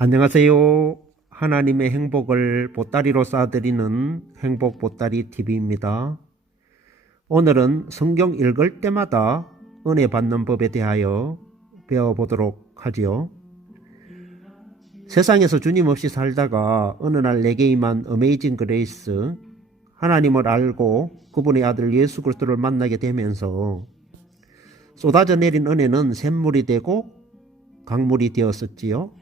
안녕하세요. 하나님의 행복을 보따리로 쌓아드리는 행복 보따리 TV입니다. 오늘은 성경 읽을 때마다 은혜 받는 법에 대하여 배워보도록 하지요. 세상에서 주님 없이 살다가 어느 날 내게 임한 어메이징 그레이스, 하나님을 알고 그분의 아들 예수 그리스도를 만나게 되면서 쏟아져 내린 은혜는 샘물이 되고 강물이 되었었지요.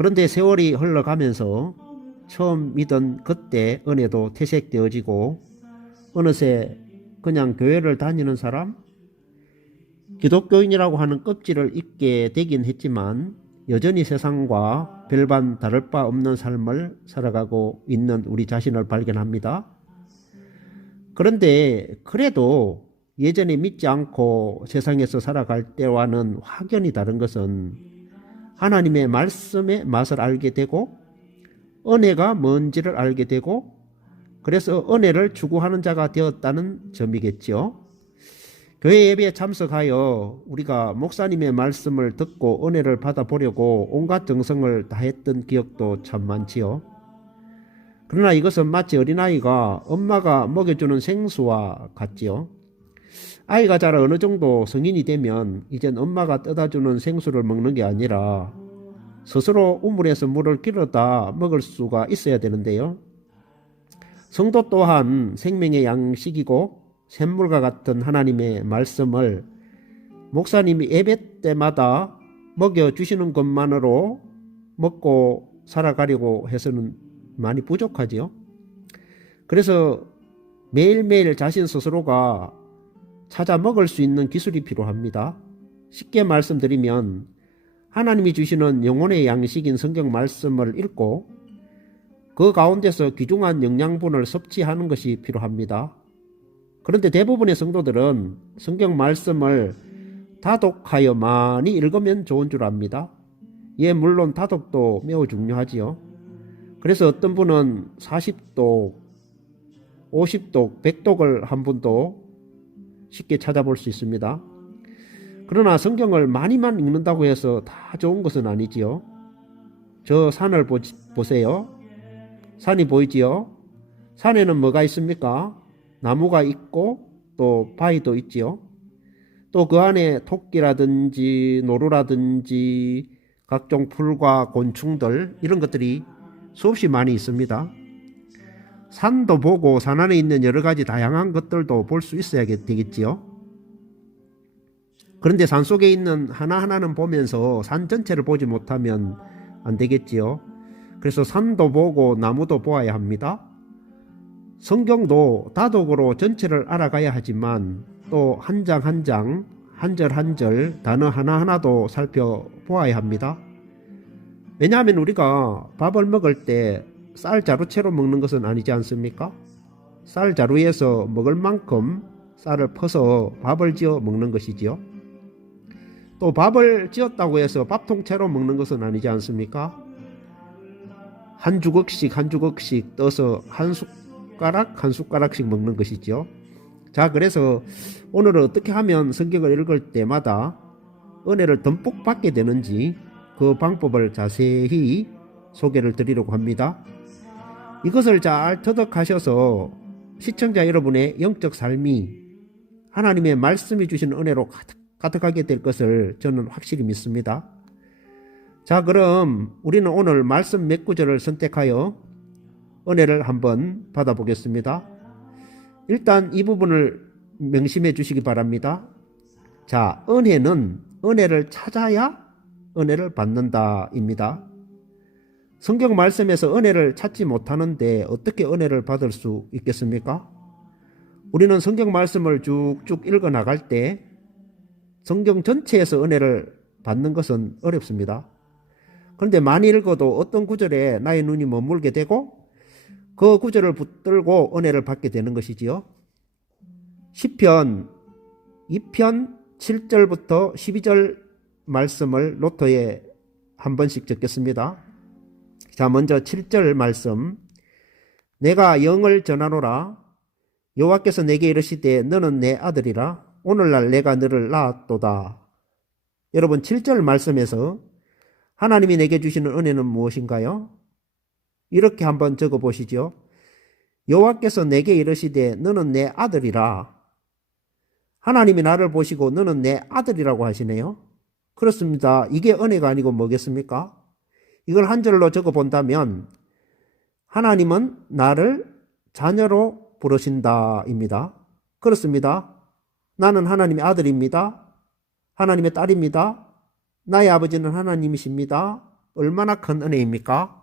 그런데 세월이 흘러가면서 처음 믿은 그때 은혜도 퇴색되어지고 어느새 그냥 교회를 다니는 사람, 기독교인이라고 하는 껍질을 입게 되긴 했지만 여전히 세상과 별반 다를 바 없는 삶을 살아가고 있는 우리 자신을 발견합니다. 그런데 그래도 예전에 믿지 않고 세상에서 살아갈 때와는 확연히 다른 것은 하나님의 말씀의 맛을 알게 되고 은혜가 뭔지를 알게 되고 그래서 은혜를 추구하는 자가 되었다는 점이겠죠. 교회 예배에 참석하여 우리가 목사님의 말씀을 듣고 은혜를 받아보려고 온갖 정성을 다했던 기억도 참 많지요. 그러나 이것은 마치 어린아이가 엄마가 먹여주는 생수와 같지요. 아이가 자라 어느 정도 성인이 되면 이젠 엄마가 떠다주는 생수를 먹는 게 아니라 스스로 우물에서 물을 길어다 먹을 수가 있어야 되는데요. 성도 또한 생명의 양식이고 샘물과 같은 하나님의 말씀을 목사님이 예배 때마다 먹여주시는 것만으로 먹고 살아가려고 해서는 많이 부족하지요. 그래서 매일매일 자신 스스로가 찾아 먹을 수 있는 기술이 필요합니다. 쉽게 말씀드리면 하나님이 주시는 영혼의 양식인 성경 말씀을 읽고 그 가운데서 귀중한 영양분을 섭취하는 것이 필요합니다. 그런데 대부분의 성도들은 성경 말씀을 다독하여 많이 읽으면 좋은 줄 압니다. 예, 물론 다독도 매우 중요하지요. 그래서 어떤 분은 40독, 50독, 100독을 한 분도 쉽게 찾아볼 수 있습니다. 그러나 성경을 많이만 읽는다고 해서 다 좋은 것은 아니지요. 저 산을 보세요. 산이 보이지요? 산에는 뭐가 있습니까? 나무가 있고 또 바위도 있지요. 또 그 안에 토끼라든지 노루라든지 각종 풀과 곤충들 이런 것들이 수없이 많이 있습니다. 산도 보고 산 안에 있는 여러 가지 다양한 것들도 볼 수 있어야 되겠지요. 그런데 산 속에 있는 하나하나는 보면서 산 전체를 보지 못하면 안 되겠지요. 그래서 산도 보고 나무도 보아야 합니다. 성경도 다독으로 전체를 알아가야 하지만 또 한 장 한 장, 한 절 한 절, 단어 하나하나도 살펴보아야 합니다. 왜냐하면 우리가 밥을 먹을 때 쌀 자루채로 먹는 것은 아니지 않습니까? 쌀 자루에서 먹을 만큼 쌀을 퍼서 밥을 지어 먹는 것이지요. 또 밥을 지었다고 해서 밥통째로 먹는 것은 아니지 않습니까? 한 주걱씩 한 주걱씩 떠서 한 숟가락 한 숟가락씩 먹는 것이죠. 자, 그래서 오늘은 어떻게 하면 성경을 읽을 때마다 은혜를 듬뿍 받게 되는지 그 방법을 자세히 소개를 드리려고 합니다. 이것을 잘 터득하셔서 시청자 여러분의 영적 삶이 하나님의 말씀이 주신 은혜로 가득하게 될 것을 저는 확실히 믿습니다. 자, 그럼 우리는 오늘 말씀 몇 구절을 선택하여 은혜를 한번 받아보겠습니다. 일단 이 부분을 명심해 주시기 바랍니다. 자, 은혜는 은혜를 찾아야 은혜를 받는다입니다. 성경 말씀에서 은혜를 찾지 못하는데 어떻게 은혜를 받을 수 있겠습니까? 우리는 성경 말씀을 쭉쭉 읽어 나갈 때 성경 전체에서 은혜를 받는 것은 어렵습니다. 그런데 많이 읽어도 어떤 구절에 나의 눈이 머물게 되고 그 구절을 붙들고 은혜를 받게 되는 것이지요. 시편 2편 7절부터 12절 말씀을 노트에 한 번씩 적겠습니다. 자, 먼저 7절 말씀. 내가 영을 전하노라. 여호와께서 내게 이르시되 너는 내 아들이라. 오늘날 내가 너를 낳았도다. 여러분 7절 말씀에서 하나님이 내게 주시는 은혜는 무엇인가요? 이렇게 한번 적어 보시죠. 여호와께서 내게 이르시되 너는 내 아들이라. 하나님이 나를 보시고 너는 내 아들이라고 하시네요. 그렇습니다. 이게 은혜가 아니고 뭐겠습니까? 이걸 한 절로 적어 본다면 하나님은 나를 자녀로 부르신다입니다. 그렇습니다. 나는 하나님의 아들입니다. 하나님의 딸입니다. 나의 아버지는 하나님이십니다. 얼마나 큰 은혜입니까?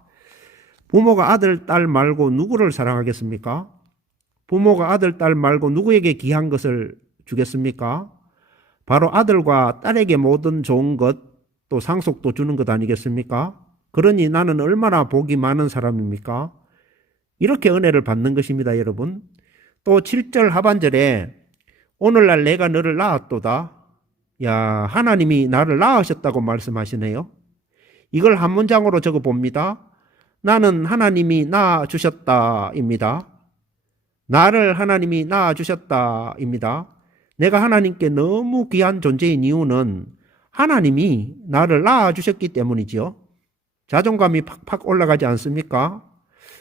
부모가 아들, 딸 말고 누구를 사랑하겠습니까? 부모가 아들, 딸 말고 누구에게 귀한 것을 주겠습니까? 바로 아들과 딸에게 모든 좋은 것, 또 상속도 주는 것 아니겠습니까? 그러니 나는 얼마나 복이 많은 사람입니까? 이렇게 은혜를 받는 것입니다, 여러분. 또 7절 하반절에 오늘날 내가 너를 낳았도다. 야, 하나님이 나를 낳으셨다고 말씀하시네요. 이걸 한 문장으로 적어 봅니다. 나는 하나님이 낳아주셨다입니다. 나를 하나님이 낳아주셨다입니다. 내가 하나님께 너무 귀한 존재인 이유는 하나님이 나를 낳아주셨기 때문이지요. 자존감이 팍팍 올라가지 않습니까?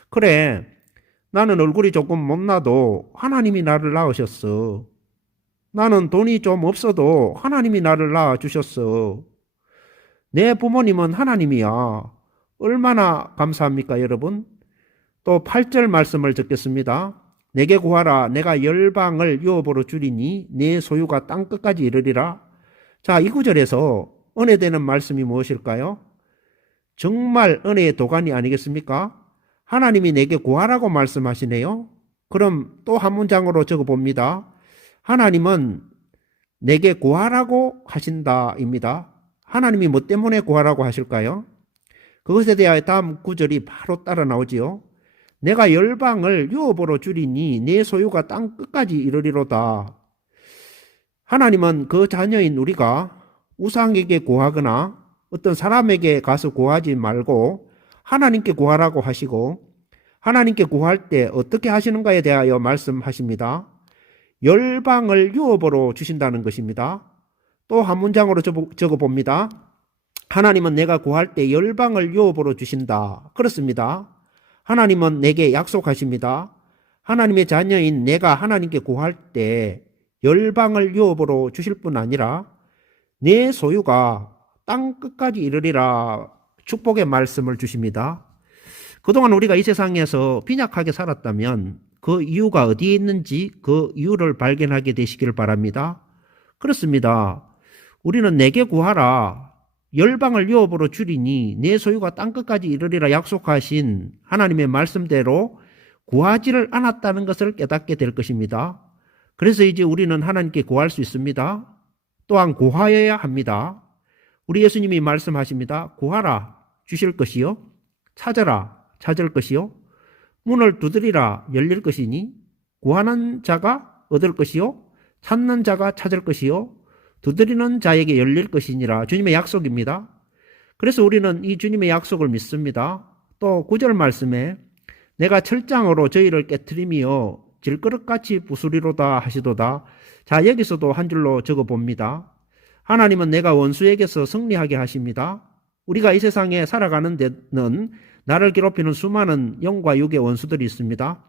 그래, 나는 얼굴이 조금 못나도 하나님이 나를 낳으셨어. 나는 돈이 좀 없어도 하나님이 나를 낳아주셨어. 내 부모님은 하나님이야. 얼마나 감사합니까, 여러분? 또 8절 말씀을 적겠습니다. 내게 구하라. 내가 열방을 유업으로 주리니 내 소유가 땅끝까지 이르리라. 자, 이 구절에서 은혜되는 말씀이 무엇일까요? 정말 은혜의 도가니 아니겠습니까? 하나님이 내게 구하라고 말씀하시네요. 그럼 또 한 문장으로 적어봅니다. 하나님은 내게 구하라고 하신다입니다. 하나님이 뭐 때문에 구하라고 하실까요? 그것에 대하여 다음 구절이 바로 따라 나오지요. 내가 열방을 유업으로 주리니 내 소유가 땅 끝까지 이르리로다. 하나님은 그 자녀인 우리가 우상에게 구하거나 어떤 사람에게 가서 구하지 말고 하나님께 구하라고 하시고, 하나님께 구할 때 어떻게 하시는가에 대하여 말씀하십니다. 열방을 유업으로 주신다는 것입니다. 또 한 문장으로 적어봅니다. 하나님은 내가 구할 때 열방을 유업으로 주신다. 그렇습니다. 하나님은 내게 약속하십니다. 하나님의 자녀인 내가 하나님께 구할 때 열방을 유업으로 주실 뿐 아니라 내 소유가 땅 끝까지 이르리라 축복의 말씀을 주십니다. 그동안 우리가 이 세상에서 빈약하게 살았다면 그 이유가 어디에 있는지 그 이유를 발견하게 되시길 바랍니다. 그렇습니다. 우리는 내게 구하라. 열방을 유업으로 주리니 내 소유가 땅끝까지 이르리라 약속하신 하나님의 말씀대로 구하지를 않았다는 것을 깨닫게 될 것입니다. 그래서 이제 우리는 하나님께 구할 수 있습니다. 또한 구하여야 합니다. 우리 예수님이 말씀하십니다. 구하라 주실 것이요, 찾아라 찾을 것이요, 문을 두드리라 열릴 것이니 구하는 자가 얻을 것이요, 찾는 자가 찾을 것이요, 두드리는 자에게 열릴 것이니라. 주님의 약속입니다. 그래서 우리는 이 주님의 약속을 믿습니다. 또 9절 말씀에 내가 철장으로 저희를 깨트리며 질그릇같이 부수리로다 하시도다. 자, 여기서도 한 줄로 적어봅니다. 하나님은 내가 원수에게서 승리하게 하십니다. 우리가 이 세상에 살아가는 데는 나를 괴롭히는 수많은 영과 육의 원수들이 있습니다.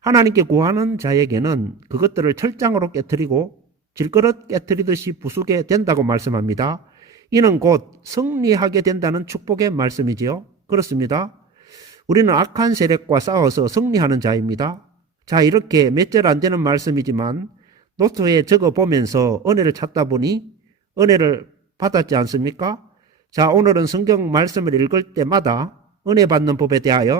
하나님께 구하는 자에게는 그것들을 철장으로 깨트리고 질그릇 깨트리듯이 부수게 된다고 말씀합니다. 이는 곧 승리하게 된다는 축복의 말씀이지요. 그렇습니다. 우리는 악한 세력과 싸워서 승리하는 자입니다. 자, 이렇게 몇 절 안 되는 말씀이지만 노트에 적어보면서 은혜를 찾다 보니 은혜를 받았지 않습니까? 자, 오늘은 성경 말씀을 읽을 때마다 은혜 받는 법에 대하여